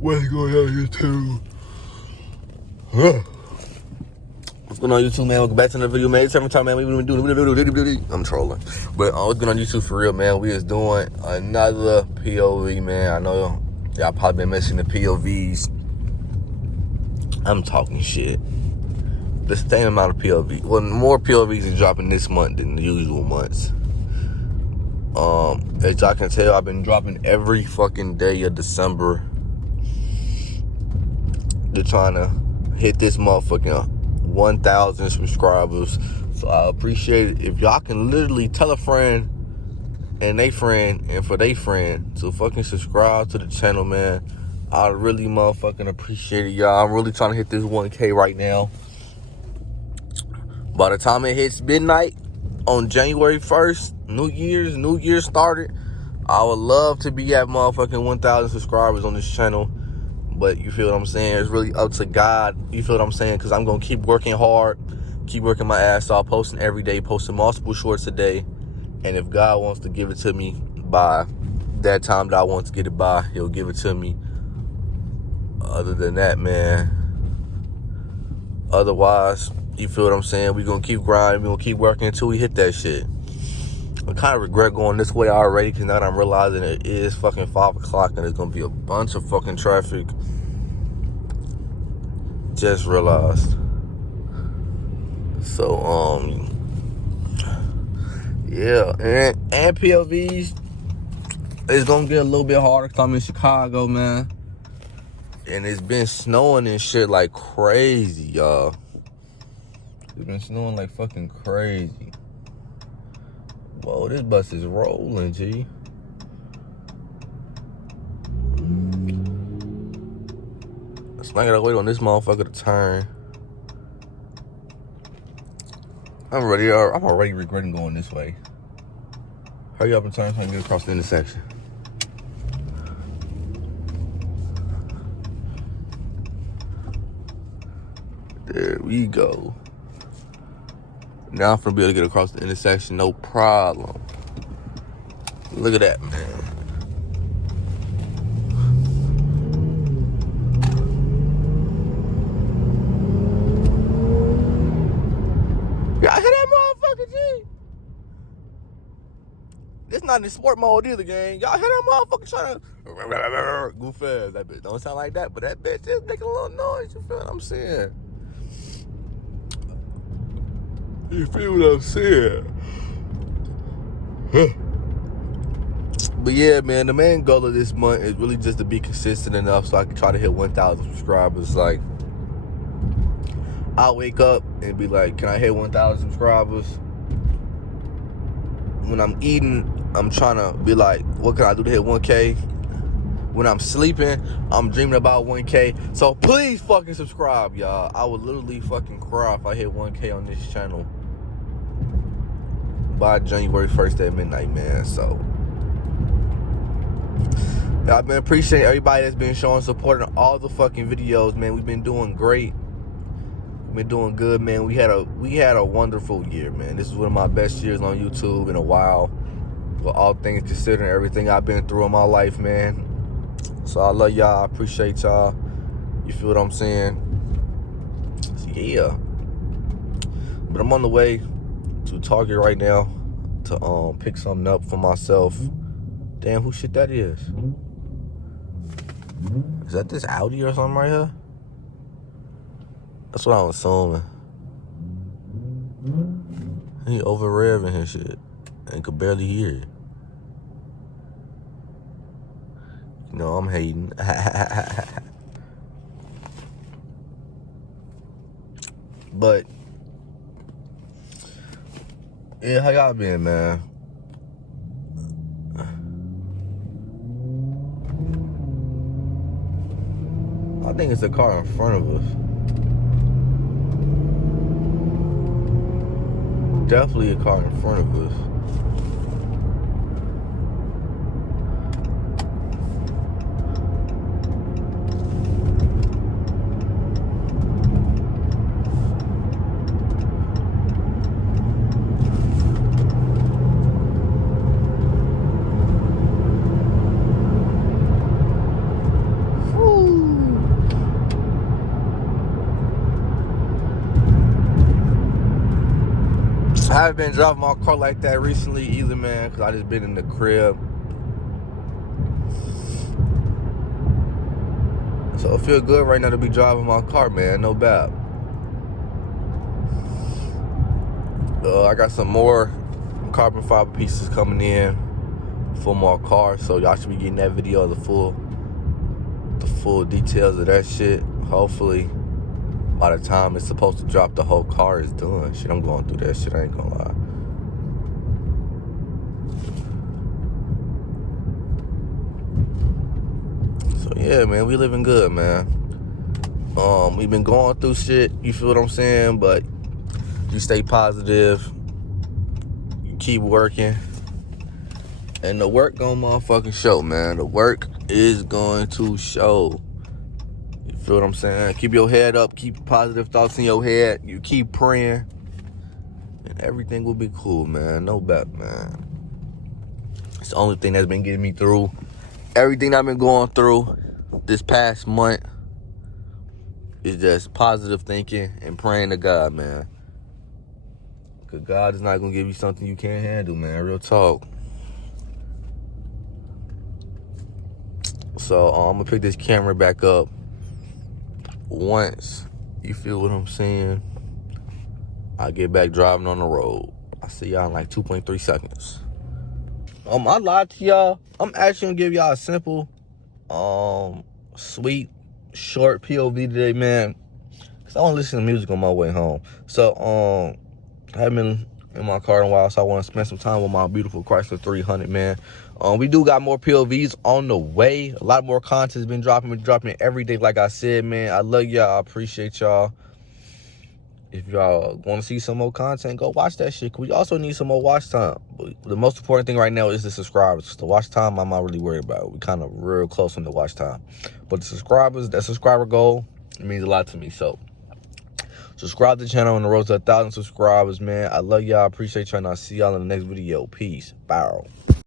What's going on, YouTube? Huh? What's going on, YouTube, man? Welcome back to another video, man. Every time, man, we've been doing. I'm trolling, but what's going on, YouTube, for real, man? We is doing another POV, man. I know y'all probably been missing the POVs. I'm talking shit. The same amount of POV. Well, more POVs is dropping this month than the usual months. As y'all can tell, I've been dropping every fucking day of December. They're trying to hit this motherfucking 1,000 subscribers. So I appreciate it if y'all can literally tell a friend and they friend and for they friend to fucking subscribe to the channel, man. I really motherfucking appreciate it, y'all. I'm really trying to hit this 1K right now. By the time it hits midnight on January 1st, New Year's started, I would love to be at motherfucking 1,000 subscribers on this channel. But you feel what I'm saying? It's really up to God. You feel what I'm saying? Because I'm going to keep working hard, keep working my ass off, posting every day, posting multiple shorts a day. And if God wants to give it to me by that time that I want to get it by, he'll give it to me. Other than that, man, otherwise, you feel what I'm saying? We're going to keep grinding. We're going to keep working until we hit that shit. I kind of regret going this way already because now that I'm realizing it is fucking 5 o'clock and there's going to be a bunch of fucking traffic. Just realized. So, yeah. And POVs, it's going to get a little bit harder because I'm in Chicago, man. And it's been snowing and shit like crazy, y'all. It's been snowing like fucking crazy. Whoa, this bus is rolling, G. So I gotta wait on this motherfucker to turn. I'm already regretting going this way. Hurry up and turn so I can get across the intersection. There we go. Now I'm gonna be able to get across the intersection, no problem. Look at that, man. Y'all hear that motherfucker, G? It's not in sport mode either, gang. Y'all hear that motherfucker trying to go fast? That bitch don't sound like that, but that bitch is making a little noise. You feel what I'm saying? You feel what I'm saying? But yeah, man, the main goal of this month is really just to be consistent enough so I can try to hit 1,000 subscribers. Like, I'll wake up and be like, can I hit 1,000 subscribers? When I'm eating, I'm trying to be like, what can I do to hit 1K? When I'm sleeping, I'm dreaming about 1K. So please fucking subscribe, y'all. I would literally fucking cry if I hit 1K on this channel by January 1st at midnight, man. So I've been appreciating everybody that's been showing support on all the fucking videos, man. We've been doing great. We've been doing good, man. We had a wonderful year, man. This is one of my best years on YouTube in a while. With all things considered, everything I've been through in my life, man. So I love y'all. I appreciate y'all. You feel what I'm saying? So yeah. But I'm on the way to Target right now to pick something up for myself. Damn, who shit that is? Is that this Audi or something right here? That's what I'm assuming. He over revving his shit and could barely hear it. You know, I'm hating. But yeah, how y'all been, man? I think it's a car in front of us. Definitely a car in front of us. Woo. I haven't been driving my car like that recently either, man, because I just been in the crib. So it feel good right now to be driving my car, man, no bad. I got some more carbon fiber pieces coming in for my car, so y'all should be getting that video of the full details of that shit. Hopefully, by the time it's supposed to drop, the whole car is done. Shit, I'm going through that shit, I ain't gonna lie. So yeah, man, we living good, man. We've been going through shit, you feel what I'm saying? But you stay positive, you keep working, and the work gonna motherfucking show, man. The work is going to show. You feel what I'm saying? Keep your head up, keep positive thoughts in your head, you keep praying, and everything will be cool, man. No bet, man. It's the only thing that's been getting me through everything I've been going through this past month is just positive thinking and praying to God, man. Because God is not going to give you something you can't handle, man. Real talk. So I'm going to pick this camera back up once, you feel what I'm saying, I get back driving on the road. I'll see y'all in like 2.3 seconds. I lied to y'all. I'm actually going to give y'all a simple, sweet, short POV today, man. Because I want to listen to music on my way home. So, I haven't been in my car in a while, so I want to spend some time with my beautiful Chrysler 300, man. We do got more POVs on the way. A lot more content's been dropping. We're dropping every day, like I said, man. I love y'all. I appreciate y'all. If y'all want to see some more content, go watch that shit. We also need some more watch time. But the most important thing right now is the subscribers. The watch time, I'm not really worried about. We kind of real close on the watch time. But the subscribers, that subscriber goal, it means a lot to me. So, subscribe to the channel on the road to 1,000 subscribers, man. I love y'all. I appreciate y'all, and I'll see y'all in the next video. Peace. Bye.